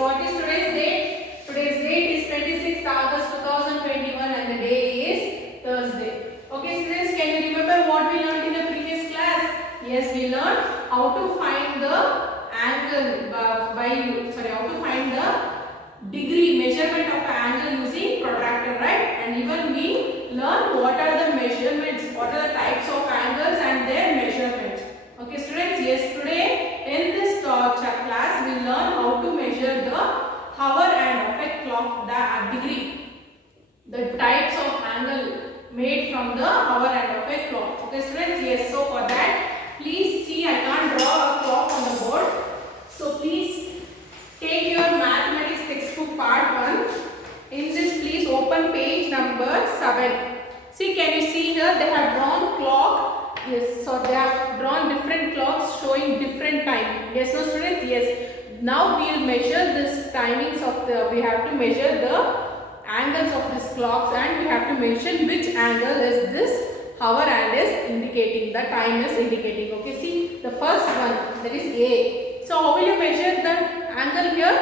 So what is today's date? Today's date is 26th August 2021 and the day is Thursday. Okay students, can you remember what we learned in the previous class? Yes, we learned how to find the angle how to find the degree measurement of an angle using protractor, right? And even we learned what are the measurements, what are the types of angles and their measurements. Okay students, yes, today in this class we learn how to measure the hour and effect clock degree, the types of angle made from the hour and effect clock. Okay students, yes, so for that please see, I can't draw a clock on the board, so please take your mathematics textbook part 1. In this please open page number 7. See, can you see here they have drawn clock. Yes, so they have drawn different clocks showing different time. Yes, so students, yes. Now we will measure this timings of we have to measure the angles of these clocks and we have to mention which angle is this hour and is indicating, the time is indicating. Okay, see the first one, that is A. So how will you measure the angle here?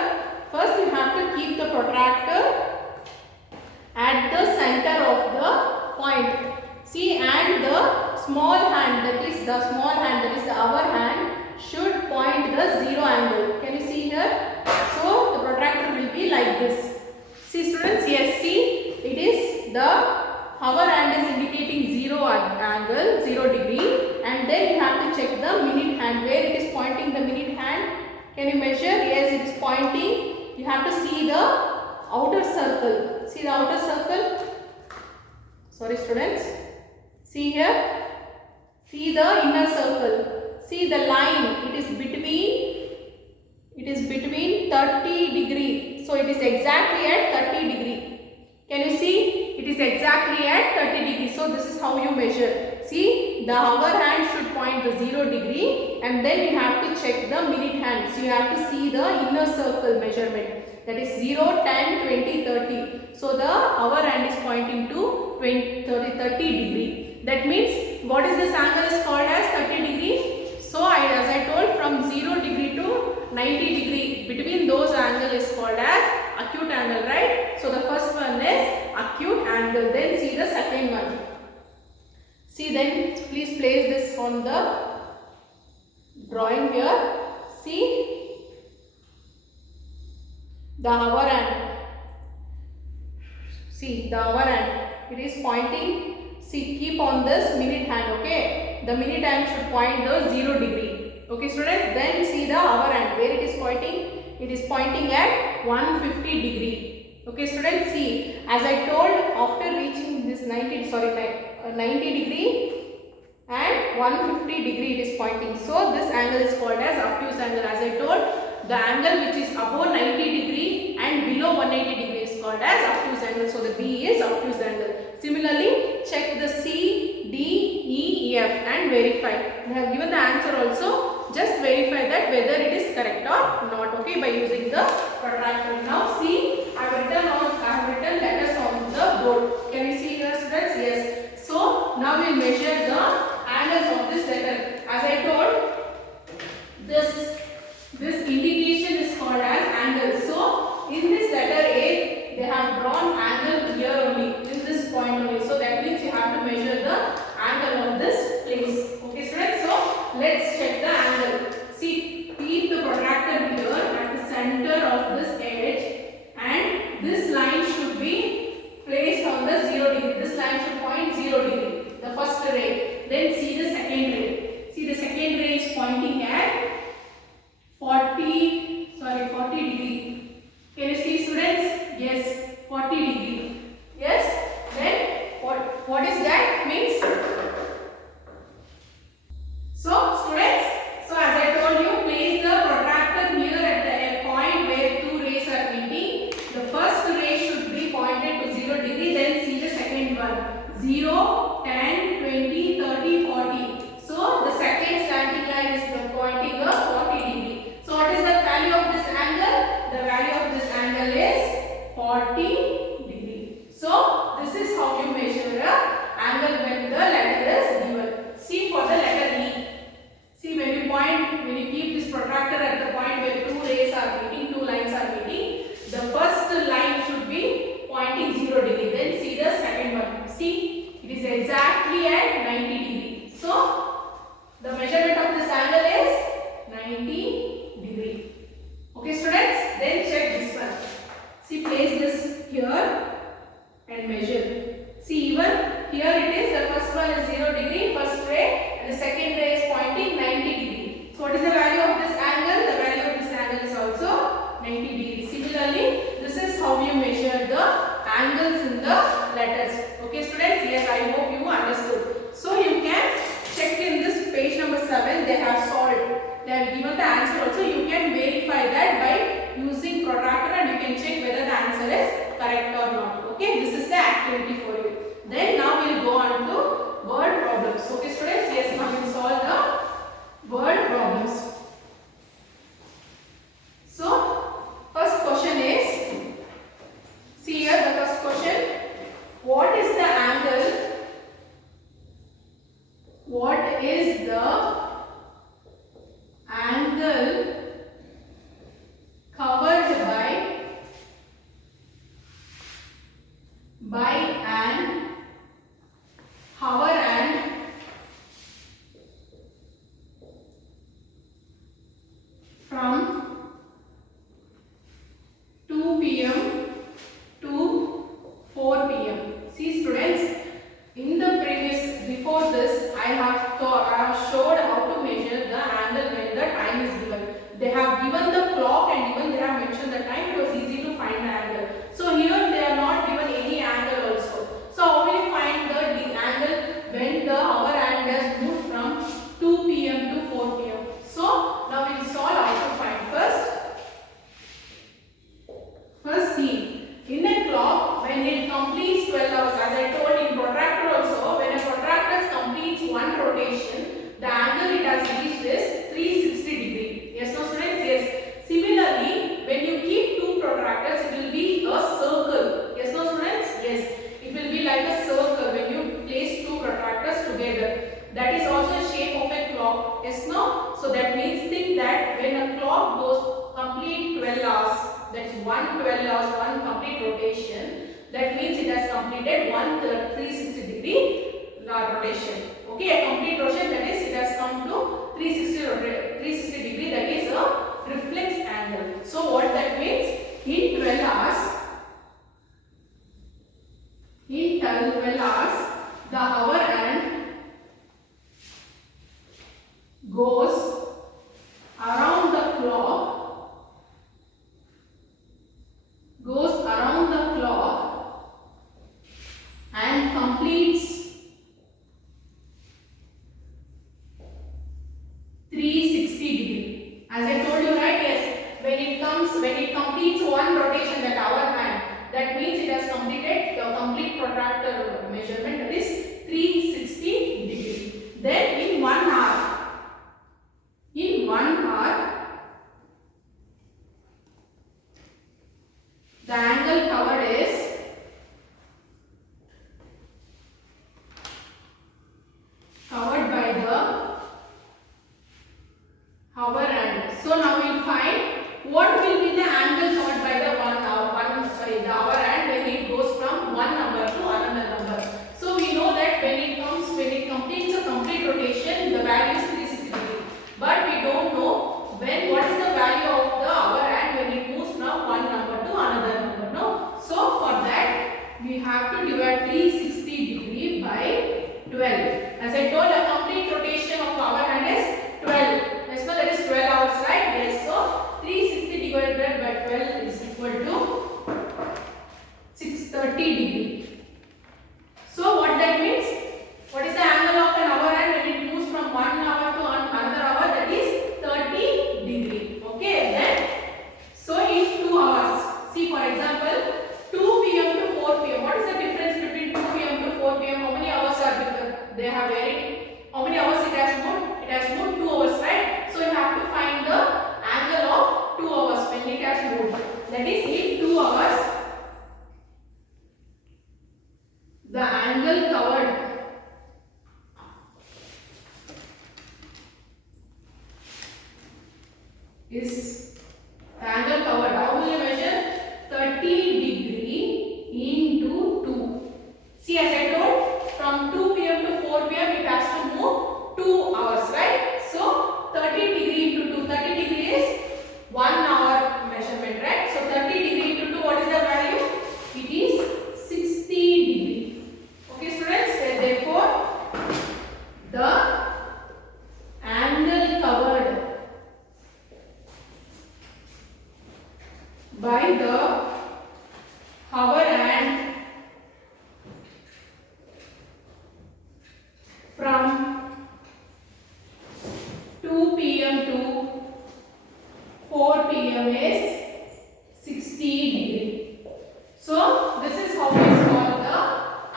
First you have to keep the protractor at the center of the point. See, and the small hand, that is the hour hand, should point the zero angle. Can you see here? So the protractor will be like this. See students, yes, see, it is the hour hand is indicating zero angle, 0 degree, and then you have to check the minute hand. Where it is pointing the minute hand? Can you measure? Yes, it is pointing. You have to see the outer circle. See the outer circle? Sorry students. See here. See the inner circle. See the line. It is between 30 degree. So it is exactly at 30 degree. Can you see? It is exactly at 30 degree. So this is how you measure. See, the hour hand should point the 0 degree and then you have to check the minute hand. So you have to see the inner circle measurement. That is 0, 10, 20, 30. So the hour hand is pointing to 30 degree. That means what is this angle is called as 30 degree. So as I told, from 0 degree to 90 degree, between those angle is called as acute angle, right? So the first one is acute angle. Then see the second one. See, then please place this on the drawing here. See the hour hand. See the hour hand. It is pointing. See, keep on this minute hand. Okay, the minute hand should point the 0 degree. Okay students, then see the hour hand. Where it is pointing? It is pointing at 150 degree. Okay students, see, as I told, after reaching this 90 degree and 150 degree it is pointing. So this angle is called as obtuse angle. As I told, the angle which is above 90 degree and below 180 degree is called as obtuse angle. So the B is obtuse angle. Similarly, check the C, D, E, F and verify. They have given the answer also. Just verify that whether it is correct or not. Okay, by using the protractor. Now see, I have written letters on the board. Can you see here students? Yes. So now we will measure the angles of this letter. As I told, this indication is called as angle. So in this letter A, they have drawn angle here only, in this point only. So that means you have to measure the angle of this place. Okay students, so let's check the angle. See, keep the protractor here at the center of this edge and this line should be placed on the 0 degree. This line should point 0 degree. The first ray. Then see the second ray. See, the second ray is pointing at 40 degree. Can you see students? Yes, 40 degree. Yes. Then what is that? Means, so students, so as I told you, place the protractor here at the point where two rays are meeting. The first ray should be pointed to 0 degree. Then see the second one. 0, 10, 20, 30, 40. So the second slanting line is pointing a 40 degree. So what is the value of this angle? The value of this angle is 40 degree. So this is how you measure a angle when the letter is given. See for the letter E. See, when you keep this protractor at the point where two rays are meeting, two lines are meeting, place this here and measure. See, even here it is, the first one is 0 degree, first ray, and the second ray is pointing 90 degree. So what is the value of this angle? The value of this angle is also 90 degree. Similarly, this is how you measure the angles in the letters. Okay students, yes, I hope you understood. So you can check in this page number 7, they have solved. They have given the answer also. You can verify that by using protractor and you can check whether the answer is correct or not. Okay, this is the activity for you. Then now we will go on to word problems. Okay students, yes, now we will solve the word problems. So, first question is, see here the first question, what is the angle? What is the angle covered by an hour and from 2 p.m. to 4 p.m. See students, in the before this I have showed how to measure the angle when the time is given. They have given the clock and even they have mentioned the time. It was easy to find the angle. So here they are not given any angle also. So how will you find the angle when the hour hand has moved from 2 p.m. to 4 p.m. So now we will solve how to find. First see, in a clock when it completes 12 hours, as I told in protractor also, when a protractor completes one rotation, the angle it has reached is 360 degree. Yes, no students? Yes. Similarly, when you keep two protractors, it will be a circle. Yes, no students? Yes. It will be like a circle when you place two protractors together. That is also a shape of a clock. Yes, no? So that means think that when a clock goes complete 12 hours, that is 12 hours, one complete rotation, that means it has completed 360 degree rotation. Okay, a complete rotation, that is it has come to 360 degree, that is a reflex angle. So what that means, in 12 hours, the hour hand goes around the clock, and completes 360 degree. As I told you, right? Yes, when it completes one rotation, that hour hand, that means it has completed the complete protractor measurement, that is 360 degree. Then in 1 hour, the angle covered is covered by the hour hand. So now we will find what will be the angle covered by the the hour hand when it goes from one number to another number. So we know that when it completes a complete rotation, the value is 360 degree. But we don't know what is the value of the hour hand when it moves from one number to another number. No. So for that we have to divide 360 degree by 12. As I told, a complete rotation of hour hand is 12. Yes, so that is 12 hours, right? Yes. So 360 divided by 12 is equal to 630 degree. So what that means? What is the angle of an hour hand when it moves from one hour to another hour? That is 30 degree. Okay. Then so in 2 hours, see for example 2 p.m. to 4 p.m. What is the difference between 2 p.m. to 4 p.m.? How many hours are different? They have varied. How many hours it has moved? It has moved 2 hours, right? So you have to find the angle of 2 hours when it has moved. That is in 2 hours, the angle covered is how will you measure? 30 degree into 2. See, as I told, from 2 p.m. to 4 p.m. it has by the hour hand from 2 p.m. to 4 p.m. is 60 degree. So this is how we solve the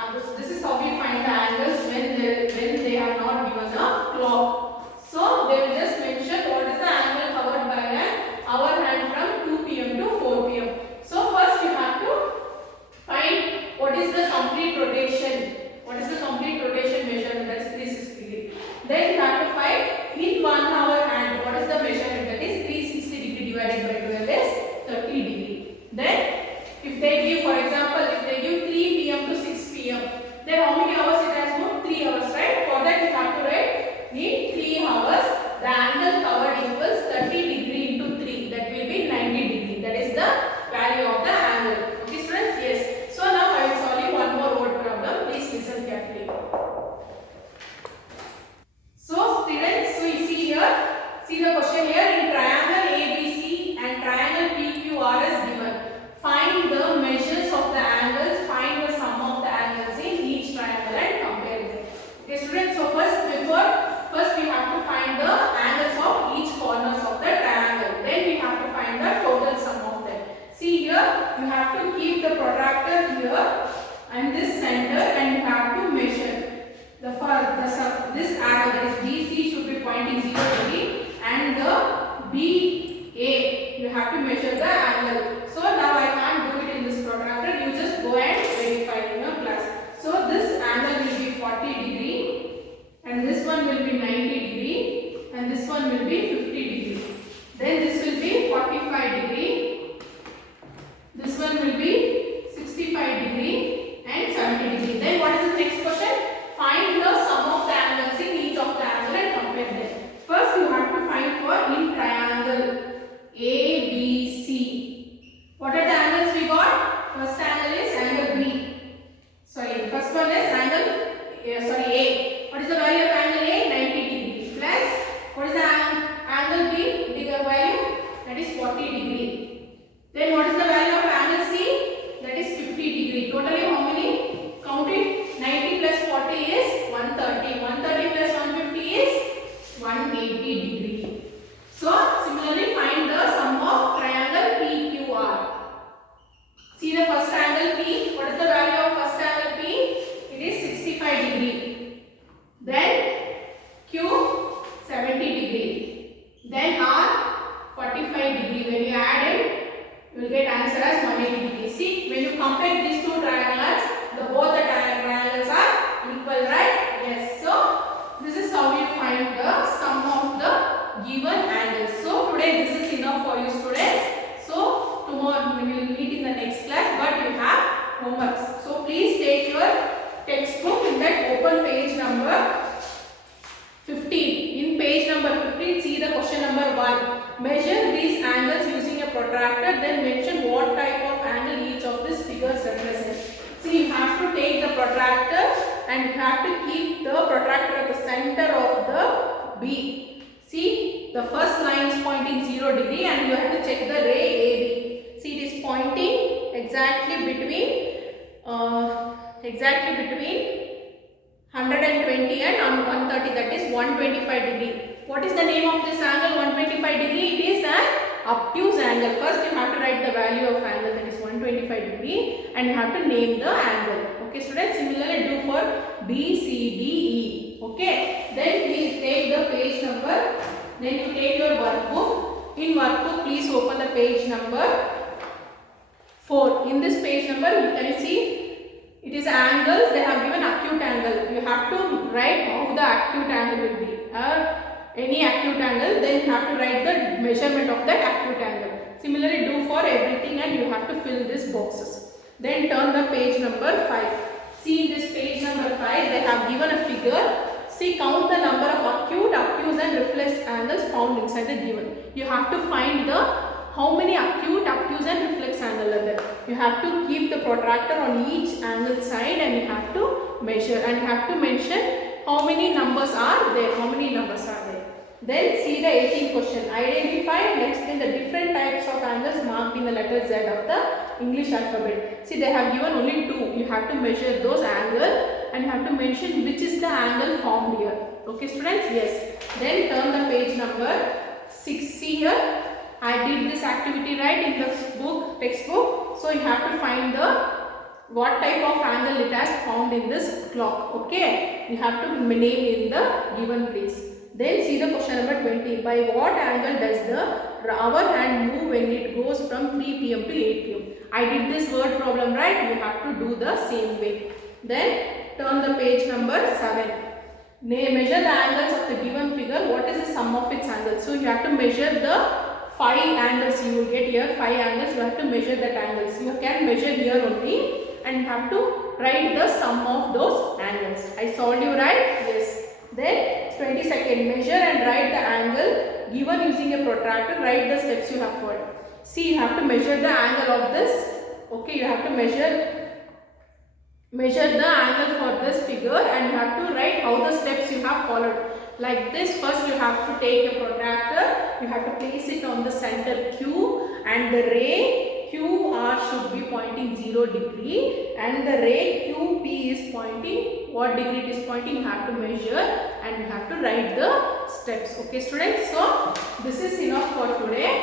angles. This is how we find the angles when they are not given a clock. So they will just mention what is the angle covered by an hour hand from 2 p.m. to 4 p.m. So first you have to find what is the complete rotation. What is the complete rotation measurement? That is 360 degree. Then you have to find in 1 hour hand what is the measurement, that is 360 degree divided by 12 is 30 degree. Then if they give, for example, if they give 3 p.m. to 6 p.m. then how many hours it has got? 3 hours, right? For that you have to write in 3 hours the angle covered equals 30 degree into 3, that will be 90 degree. That is the value of the angle. Okay students? Yes. So now I will solve you one more word problem. Please listen carefully. So students, so you see here, see the question here, in triangle ABC and triangle PQR is given. Find the measures of the angles, find the sum of the angles in each triangle and compare them. Okay students, so first we have to find the angles of each corners of the triangle. Then we have to find the total sum of them. See here, you have to keep the protractor here and this center, and you have to measure this arrow, that is BC should be pointing 0 degree, and the BA you have to measure the angle. So now I can't do it in this protractor, you just go and verify in your class. So this angle will be 40 degree, and this one will be 90 degree, and this one will be 50 degree. Then this will be 45 degree, this one will be 65 degree and 70 degree. Then what is the next question? Find the sum of the angles in each of the angle and compare them. First you have to find for in triangle ABC. What are the angles we got? First angle is angle B. Sorry, first one is angle A. What is the value of angle A? 90 degree. Plus, what is the angle B? Bigger value? That is 40 degree. Then what is the value of angle C? That is 50 degree. Totally how many? Count it. 90 plus 40 is 130. 130 plus 150 is 180 degree. So similarly find the sum of triangle PQR. See the first angle P. What is the value of first angle P? It is 65 degree. Then Q 70 degree. Then R 45 degree. When you add it, you will get answer as 180 degree. See, when you compare these two triangles, both the triangles are equal, right? Yes. So this is how we find the sum of the given angles. So today this is enough for you students. So tomorrow we will meet in the next class, but you have homeworks. So please take your textbook, in that open page number 15. In page number 15, see the question number 1. Measure these angles using a protractor, then mention what type of angle each of these figures represents. See, you have to take the protractor and you have to keep the protractor at the center of the B. See, the first line is pointing 0 degree and you have to check the ray AB. See, it is pointing exactly between 120 and 130, that is 125 degree. What is the name of this angle 125 degree? It is an obtuse angle. First you have to write the value of angle, that is 125 degree, and you have to name the angle. Okay students, similarly do for B, C, D, E. Okay, then please take the page number, then you take your workbook. In workbook, please open the page number 4. In this page number, can you see? It is angles, they have given acute angle. You have to write how the acute angle will be. Any acute angle, then you have to write the measurement of that acute angle. Similarly, do for everything and you have to fill these boxes. Then turn the page number 5. See in this page number 5, they have given a figure. See, count the number of acute, obtuse and reflex angles found inside the given. You have to find the how many acute, obtuse and reflex angle are there. You have to keep the protractor on each angle side and you have to measure and you have to mention how many numbers are there. Then see the 18th question. Identify and explain the different types of angles marked in the letter Z of the English alphabet. See, they have given only two. You have to measure those angles and you have to mention which is the angle formed here. Okay, students? Yes. Then turn the page number 6. See here. I did this activity right in the book, textbook. So you have to find the what type of angle it has formed in this clock. Okay. You have to name in the given place. Then see the question number 20. By what angle does the hour hand move when it goes from 3 p.m. to 8 p.m.? I did this word problem right. You have to do the same way. Then turn the page number 7. Measure the angles of the given figure. What is the sum of its angles? So you have to measure the 5 angles you will get here. 5 angles. You have to measure that angles. You can measure here only and you have to write the sum of those angles. I solved you right? Yes. Then 22nd, measure and write the angle given using a protractor. Write the steps you have followed. See, you have to measure the angle of this. Okay, you have to measure the angle for this figure and you have to write how the steps you have followed. Like this, first you have to take a protractor. You have to place it on the center Q and the ray QR should be pointing 0 degree and the ray QP is pointing what degree it is pointing. You have to measure and you have to write the steps. Okay, students. So this is enough for today.